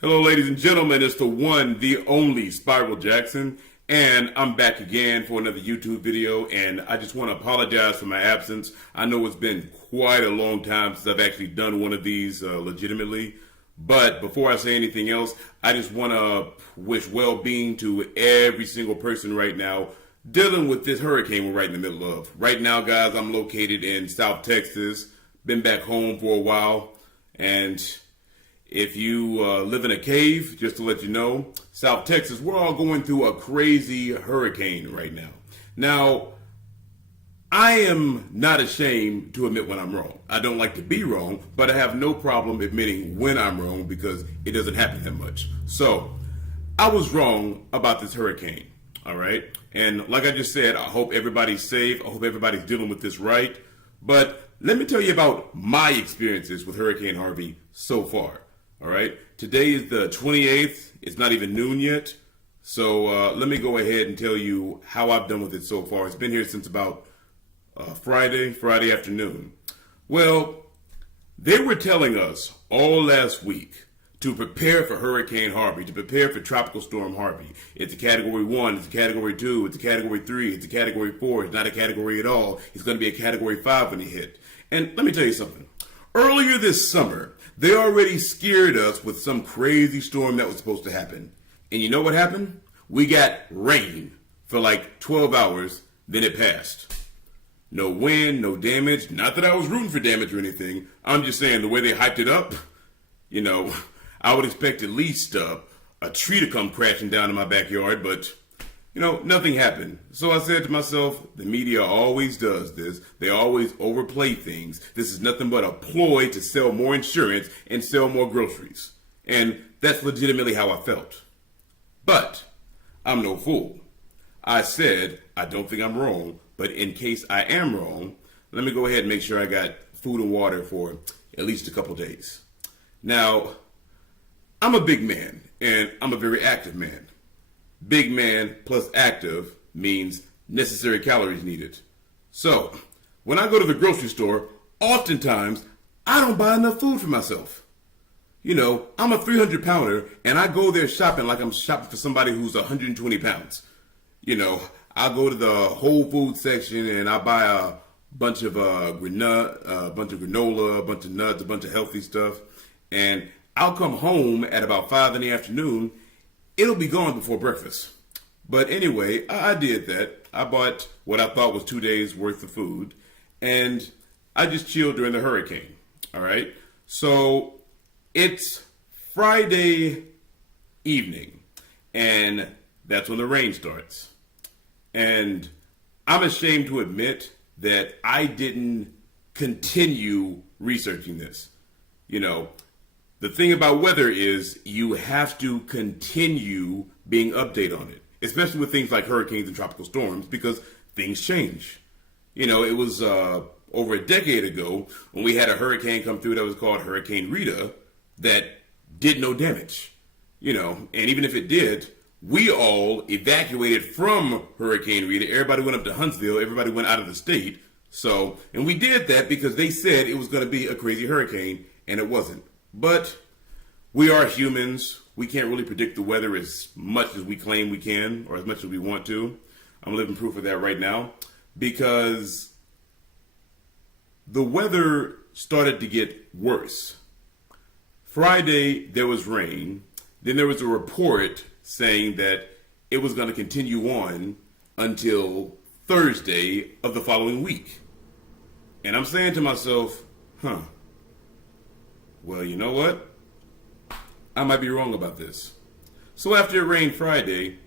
Hello, ladies and gentlemen. It's the one, the only Spiral Jackson, and I'm back again for another YouTube video. And I just want to apologize for my absence. I know it's been quite a long time since I've actually done one of these legitimately. But before I say anything else, I just want to wish well-being to every single person right now dealing with this hurricane we're right in the middle of. Right now, guys, I'm located in South Texas. Been back home for a while, and if you live in a cave, just to let you know, South Texas, we're all going through a crazy hurricane right now. Now, I am not ashamed to admit when I'm wrong. I don't like to be wrong, but I have no problem admitting when I'm wrong because it doesn't happen that much. So, I was wrong about this hurricane, all right? And like I just said, I hope everybody's safe. I hope everybody's dealing with this right. But let me tell you about my experiences with Hurricane Harvey so far. All right, today is the 28th. It's not even noon yet. So let me go ahead and tell you how I've done with it so far. It's been here since about Friday afternoon. Well, they were telling us all last week to prepare for Hurricane Harvey, to prepare for Tropical Storm Harvey. It's a Category 1, it's a Category 2, it's a Category 3, it's a Category 4. It's not a category at all. It's going to be a Category 5 when it hit. And let me tell you something. Earlier this summer, they already scared us with some crazy storm that was supposed to happen. And you know what happened? We got rain for like 12 hours, then it passed. No wind, no damage. Not that I was rooting for damage or anything. I'm just saying the way they hyped it up, you know, I would expect at least a tree to come crashing down in my backyard, but you know, nothing happened. So I said to myself, the media always does this. They always overplay things. This is nothing but a ploy to sell more insurance and sell more groceries. And that's legitimately how I felt. But I'm no fool. I said, I don't think I'm wrong, but in case I am wrong, let me go ahead and make sure I got food and water for at least a couple days. Now, I'm a big man, and I'm a very active man. Big man plus active means necessary calories needed. So, when I go to the grocery store, oftentimes I don't buy enough food for myself. You know, I'm a 300-pounder, and I go there shopping like I'm shopping for somebody who's 120 pounds. You know, I go to the Whole Food section and I buy a bunch of granola, a bunch of nuts, a bunch of healthy stuff, and I'll come home at about 5 in the afternoon. It'll be gone before breakfast. But anyway, I did that. I bought what I thought was 2 days worth of food, and I just chilled during the hurricane. All right. So it's Friday evening, and that's when the rain starts. And I'm ashamed to admit that I didn't continue researching this. You know, the thing about weather is you have to continue being updated on it, especially with things like hurricanes and tropical storms, because things change. You know, it was over a decade ago when we had a hurricane come through that was called Hurricane Rita that did no damage. You know, and even if it did, we all evacuated from Hurricane Rita. Everybody went up to Huntsville. Everybody went out of the state. So, and we did that because they said it was going to be a crazy hurricane, and it wasn't. But we are humans. We can't really predict the weather as much as we claim we can, or as much as we want to. I'm living proof of that right now, because the weather started to get worse. Friday, there was rain. Then there was a report saying that it was going to continue on until Thursday of the following week. And I'm saying to myself, well, you know what? I might be wrong about this. So after it rained Friday,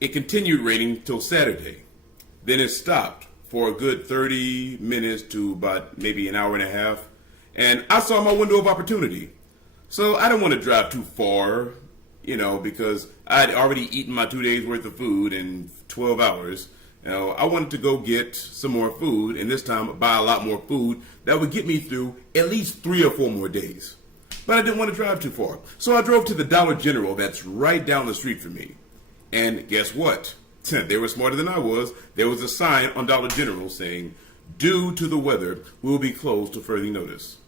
it continued raining till Saturday. Then it stopped for a good 30 minutes to about maybe an hour and a half. And I saw my window of opportunity. So I didn't want to drive too far, you know, because I had already eaten my 2 days worth of food in 12 hours. You know, I wanted to go get some more food, and this time buy a lot more food that would get me through at least 3 or 4 more days. But I didn't want to drive too far. So I drove to the Dollar General that's right down the street from me. And guess what? They were smarter than I was. There was a sign on Dollar General saying, "Due to the weather, we will be closed to further notice."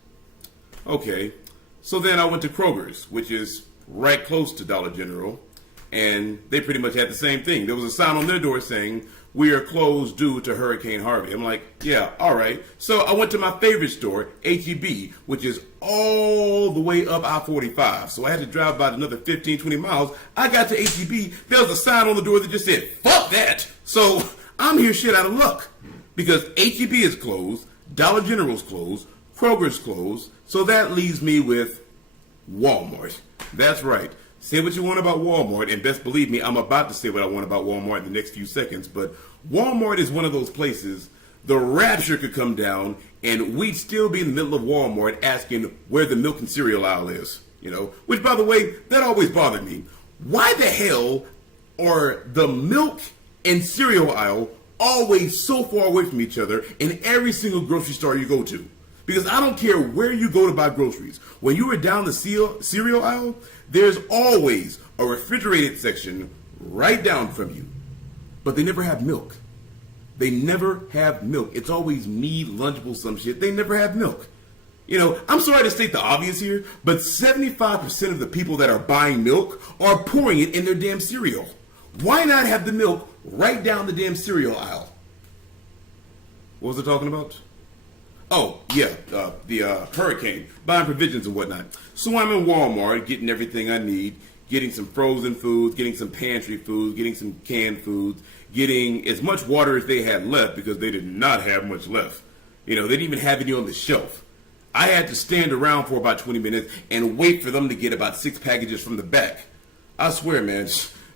Okay, so then I went to Kroger's, which is right close to Dollar General, and they pretty much had the same thing. There was a sign on their door saying, "We are closed due to Hurricane Harvey." I'm like, yeah, all right. So I went to my favorite store, HEB, which is all the way up I-45. So I had to drive about another 15, 20 miles. I got to HEB. There was a sign on the door that just said, "Fuck that." So I'm here shit out of luck because HEB is closed, Dollar General's closed, Kroger's closed. So that leaves me with Walmart. That's right. Say what you want about Walmart, and best believe me, I'm about to say what I want about Walmart in the next few seconds, but Walmart is one of those places the rapture could come down, and we'd still be in the middle of Walmart asking where the milk and cereal aisle is, which, by the way, that always bothered me. Why the hell are the milk and cereal aisle always so far away from each other in every single grocery store you go to? Because I don't care where you go to buy groceries. When you are down the cereal aisle, there's always a refrigerated section right down from you. But they never have milk. They never have milk. It's always meat, Lunchables, some shit. They never have milk. I'm sorry to state the obvious here, but 75% of the people that are buying milk are pouring it in their damn cereal. Why not have the milk right down the damn cereal aisle? What was I talking about? Oh, yeah, the hurricane, buying provisions and whatnot. So I'm in Walmart getting everything I need, getting some frozen foods, getting some pantry foods, getting some canned foods, getting as much water as they had left because they did not have much left. They didn't even have any on the shelf. I had to stand around for about 20 minutes and wait for them to get about 6 packages from the back. I swear, man.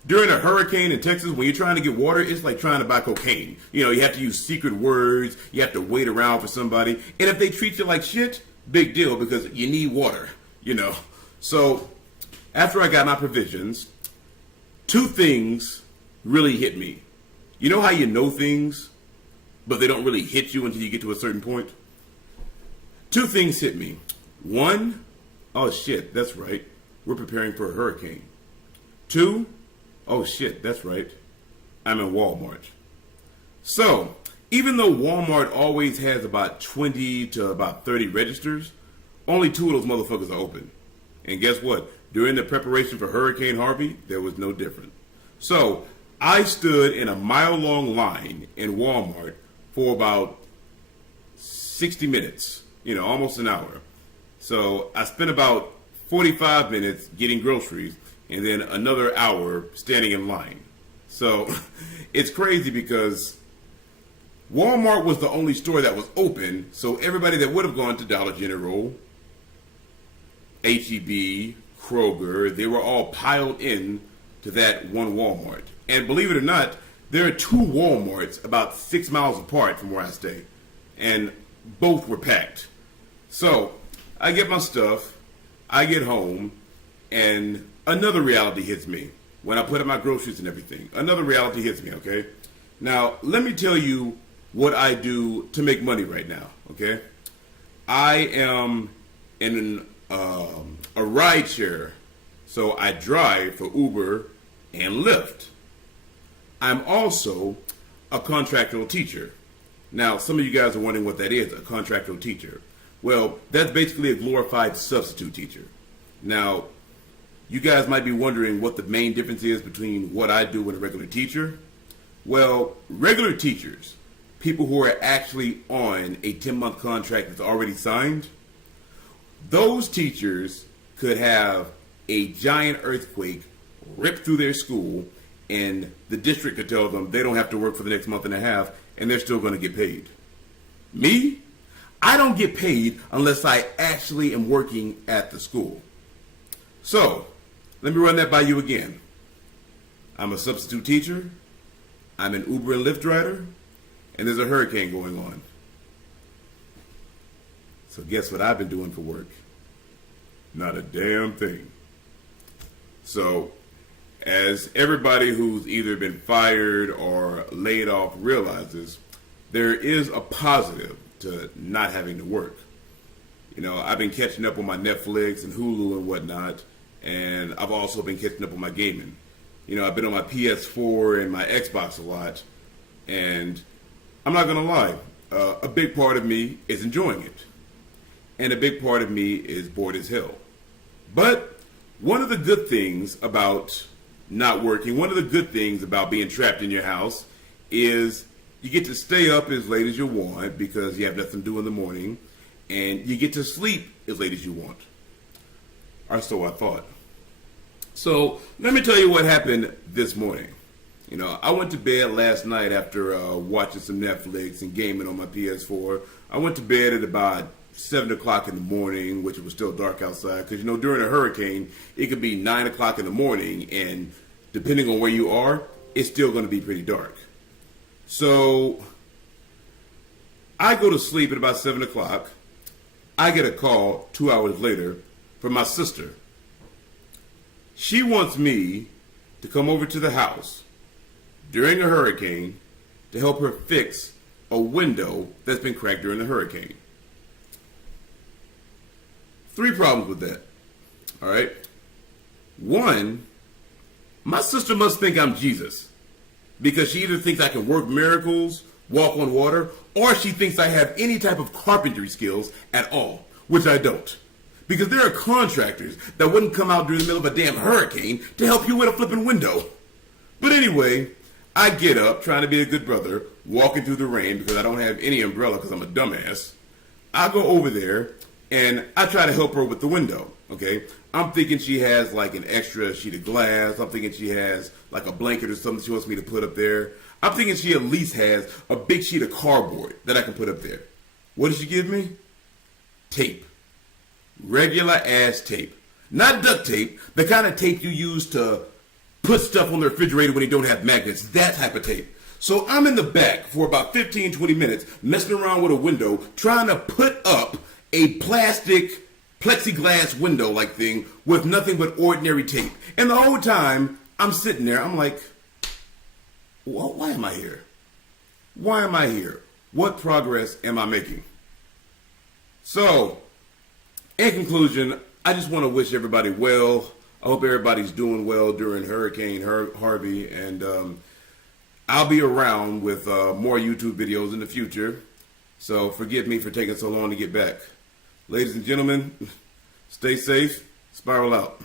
During a hurricane in Texas, when you're trying to get water, it's like trying to buy cocaine. You have to use secret words. You have to wait around for somebody. And if they treat you like shit, big deal because you need water, So after I got my provisions, 2 things really hit me. You know how you know things, but they don't really hit you until you get to a certain point? 2 things hit me. 1, oh shit, that's right. We're preparing for a hurricane. 2, oh shit, that's right. I'm in Walmart. So, even though Walmart always has about 20 to about 30 registers, only 2 of those motherfuckers are open. And guess what? During the preparation for Hurricane Harvey, there was no different. So, I stood in a mile-long line in Walmart for about 60 minutes, almost an hour. So, I spent about 45 minutes getting groceries, and then another hour standing in line. So it's crazy because Walmart was the only store that was open, so everybody that would have gone to Dollar General, HEB, Kroger, they were all piled in to that one Walmart. And believe it or not, there are 2 Walmarts about 6 miles apart from where I stay, and both were packed. So I get my stuff, I get home, and another reality hits me when I put up my groceries and everything. Another reality hits me, okay? Now, let me tell you what I do to make money right now, okay? I am in a ride share, so I drive for Uber and Lyft. I'm also a contractual teacher. Now, some of you guys are wondering what that is, a contractual teacher. Well, that's basically a glorified substitute teacher. Now, you guys might be wondering what the main difference is between what I do and a regular teacher. Well, regular teachers, people who are actually on a 10-month contract that's already signed, those teachers could have a giant earthquake rip through their school, and the district could tell them they don't have to work for the next month and a half, and they're still going to get paid. Me, I don't get paid unless I actually am working at the school. So, let me run that by you again. I'm a substitute teacher, I'm an Uber and Lyft driver, and there's a hurricane going on. So guess what I've been doing for work? Not a damn thing. So, as everybody who's either been fired or laid off realizes, there is a positive to not having to work. I've been catching up on my Netflix and Hulu and whatnot, and I've also been catching up on my gaming. I've been on my PS4 and my Xbox a lot, and I'm not going to lie, a big part of me is enjoying it, and a big part of me is bored as hell. But one of the good things about not working, one of the good things about being trapped in your house is you get to stay up as late as you want because you have nothing to do in the morning, and you get to sleep as late as you want. Or so I thought. So let me tell you what happened this morning. You know, I went to bed last night after watching some Netflix and gaming on my PS4. I went to bed at about 7 o'clock in the morning, which it was still dark outside. Because, you know, during a hurricane, it could be 9 o'clock in the morning. And depending on where you are, it's still going to be pretty dark. So I go to sleep at about 7 o'clock. I get a call 2 hours later from my sister. She wants me to come over to the house during a hurricane to help her fix a window that's been cracked during the hurricane. 3 problems with that. All right. 1, my sister must think I'm Jesus because she either thinks I can work miracles, walk on water, or she thinks I have any type of carpentry skills at all, which I don't. Because there are contractors that wouldn't come out during the middle of a damn hurricane to help you with a flipping window. But anyway, I get up, trying to be a good brother, walking through the rain because I don't have any umbrella because I'm a dumbass. I go over there, and I try to help her with the window, okay? I'm thinking she has like an extra sheet of glass. I'm thinking she has like a blanket or something she wants me to put up there. I'm thinking she at least has a big sheet of cardboard that I can put up there. What did she give me? Tape. Regular ass tape. Not duct tape, the kind of tape you use to put stuff on the refrigerator when you don't have magnets. That type of tape. So I'm in the back for about 15, 20 minutes messing around with a window trying to put up a plastic plexiglass window like thing with nothing but ordinary tape. And the whole time I'm sitting there, I'm like, why am I here? Why am I here? What progress am I making? So, in conclusion, I just want to wish everybody well. I hope everybody's doing well during Hurricane Harvey, and I'll be around with more YouTube videos in the future. So forgive me for taking so long to get back. Ladies and gentlemen, stay safe. Spiral out.